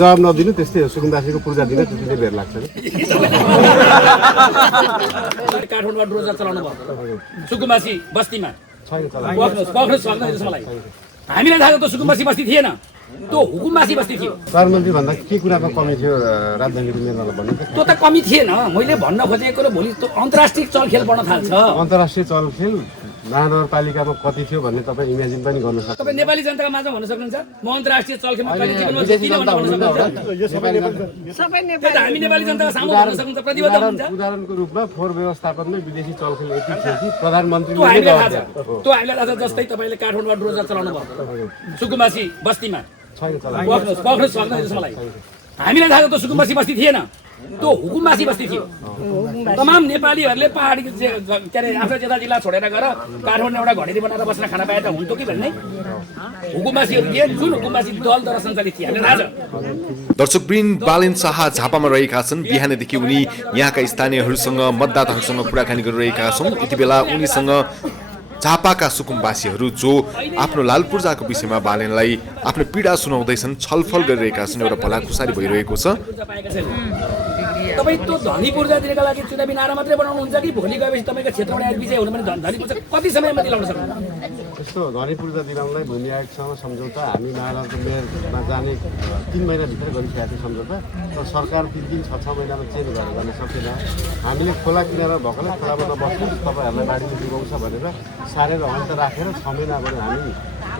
जवाब नदिनु त्यस्तै हो सुकुम्बासीको पूर्जा दिन त्यति नै बेर लाग्छ नि काठमाडौँमा ड्रोजा चलाउनु भयो सुकुम्बासी बस्तीमा छैन चला हामीलाई थाहा छ त्यो सुकुम्बासी बस्ती थिएन त्यो हुकुमबासी बस्ती थियो प्रधानमन्त्री भन्दा के कुराको कमी थियो राजधानी निर्माणलाई भन्नु त्यो त कमी थिएन मैले भन्न खोजेको र भोलि त्यो अन्तर्राष्ट्रिय चलखेल बढ्न थाल्छ अन्तर्राष्ट्रिय चलखेल महानगरपालिकामा कति थियो भन्ने तपाईँ इमेजिन पनि गर्न सक्नुहुन्छ तपाईँ नेपाली जनताको माझमा भन्न सक्नुहुन्छ म अन्तर्राष्ट्रिय चलखेलमा कहिले जीवनमा जितिनँ भनेर भन्न सक्नुहुन्छ हामी नेपाली जनताको सामु भन्न सक्नुहुन्छ प्रतिबद्ध हुनुहुन्छ उदाहरणको रूपमा फोहोर व्यवस्थापनमै विदेशी चलखेल यति थियो कि प्रधानमन्त्रीले त्यो हामीलाई थाहा छ त्यो हामीलाई थाहा छ जस्तै तपाईँले काठमाडौँमा ड्रोजा चलाउनु भयो सुकुम्बासी बस्तीमा छैन चला हामीलाई थाहा छ त्यो सुकुम्बासी बस्ती थिएन त्यो हुकुमबासी बस्ती थियो तमाम नेपालीहरूले पहाडी के अरे आफ्नो जेता जिल्ला छोडेर गएर काठमाडौँ एउटा घडेरी बनाएर बस्न खान पाए त हुन्थ्यो कि भन्ने हुकुमबासीहरू थिए जुन हुकुमबासी दलद्वारा सञ्चालित थिए हामीलाई थाहा छ दर्शकवृन्द बालेन शाह झापामा रहेका छन् बिहानदेखि उनी यहाँका स्थानीयहरूसँग मतदाताहरूसँग कुराकानी गरिरहेका छौँ यति बेला उनीसँग झापाका सुकुम्बासीहरू जो आफ्नो लाल पूर्जाको विषयमा बालेनलाई आफ्नो पीडा सुनाउँदैछन् छलफल गरिरहेका छन् एउटा भलाकुसारी भइरहेको छ तपाईँ त्यो धनी पूर्जा दिनका लागि चुनावी नारा मात्रै बनाउनुहुन्छ कि भोलि गएपछि तपाईँको क्षेत्रमा आएर विजय हुनु भने धनी पूर्जा कति समयमा दिलाउन सक्नुहुन्छ यस्तो धनी पूर्जा दिलाउनलाई भूमि आयोगसँग सम्झौता हामी महानगरको मेयरमा जाने 3 महिनाभित्र गरिसकेका थियौँ सम्झौता तर सरकार 3 6 महिनामा चेन्ज भएर गर्न सकेन हामीले खोला किनारा भएकोलाई खोलामा नबस्नु तपाईँहरूलाई बाढीले डुबाउँछ भनेर सारेर अन्त राखेर 6 महिना अगाडि हामी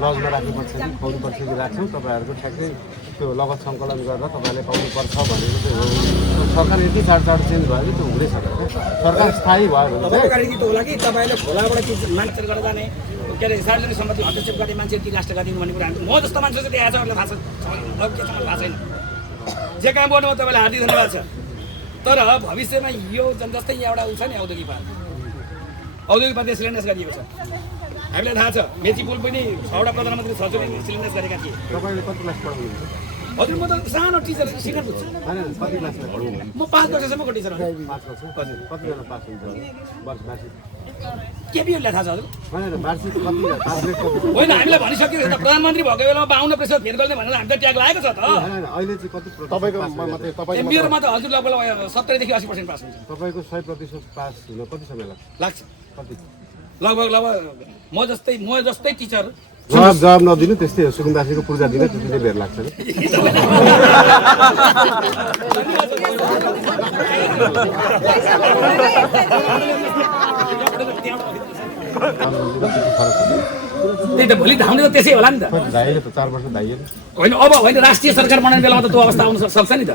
लजमा राख्नुपर्छ कि खुवाउनुपर्छ कि राख्छौँ तपाईँहरूको ठ्याक्कै त्यो लगत सङ्कलन गरेर तपाईँहरूले पाउनुपर्छ भनेको चाहिँ हो सरकार यति चाँडो चेन्ज भयो कि त्यो हुँदै सक्छ सरकार स्थायी भयो भने चाहिँ होला कि तपाईँले खोलाबाट मान्छे गरेर जाने के अरे सार्वजनिक सम्पत्ति हस्तक्षेप गर्ने मान्छे ती राष्ट्र दिनु भन्ने कुरा म जस्तो मान्छे चाहिँ त्यहाँ छ थाहा छ अब के छ थाहा छैन जे काम गर्नु तपाईँलाई हार्दिक धन्यवाद छ तर भविष्यमा यो जस्तै यहाँ एउटा उ छ नि औद्योगिक पार्क शिलान्यास गरिएको छ हामीलाई थाहा छ मेची पुल पनि 6वटा प्रधानमन्त्री सचिवले शिलान्यास गरेका थिए तपाईँले कति क्लास पढाउनुहुन्छ हजुर म त सानो टिचर सिनियर बुझ्छु कति क्लासमा पढाउनु म 5 वर्षसम्मको टिचर हो 5 वर्ष हजुर कतिजना पास हुन्छ वर्ष मासिक केपीओलाई थाहा छ हजुर होइन मार्क्सिट कति पास रेट कति होइन हामीलाई भनिसक्यो त प्रधानमन्त्री भएको बेलामा 52% फेल गर्ने भनेर हामी त ट्याग लागेको छ त होइन अहिले चाहिँ कति तपाईँको मात्रै तपाईँ एमबीएमा त हजुर लगभग 70 देखि 80% पास हुन्छ तपाईँको 100% पास हुन कति समय लाग्छ लाग्छ कति लगभग म जस्तै टिचर जवाब नदिनु त्यस्तै हो सुकुम्बासीको पूर्जा दिन त्यति नै बेर लाग्छ नि त्यही त भोलि धाउने त त्यसै होला नि त धाइयो त 4 वर्ष धाइयो होइन अब होइन राष्ट्रिय सरकार बनाउने बेलामा त त्यो अवस्था आउन सक्छ नि त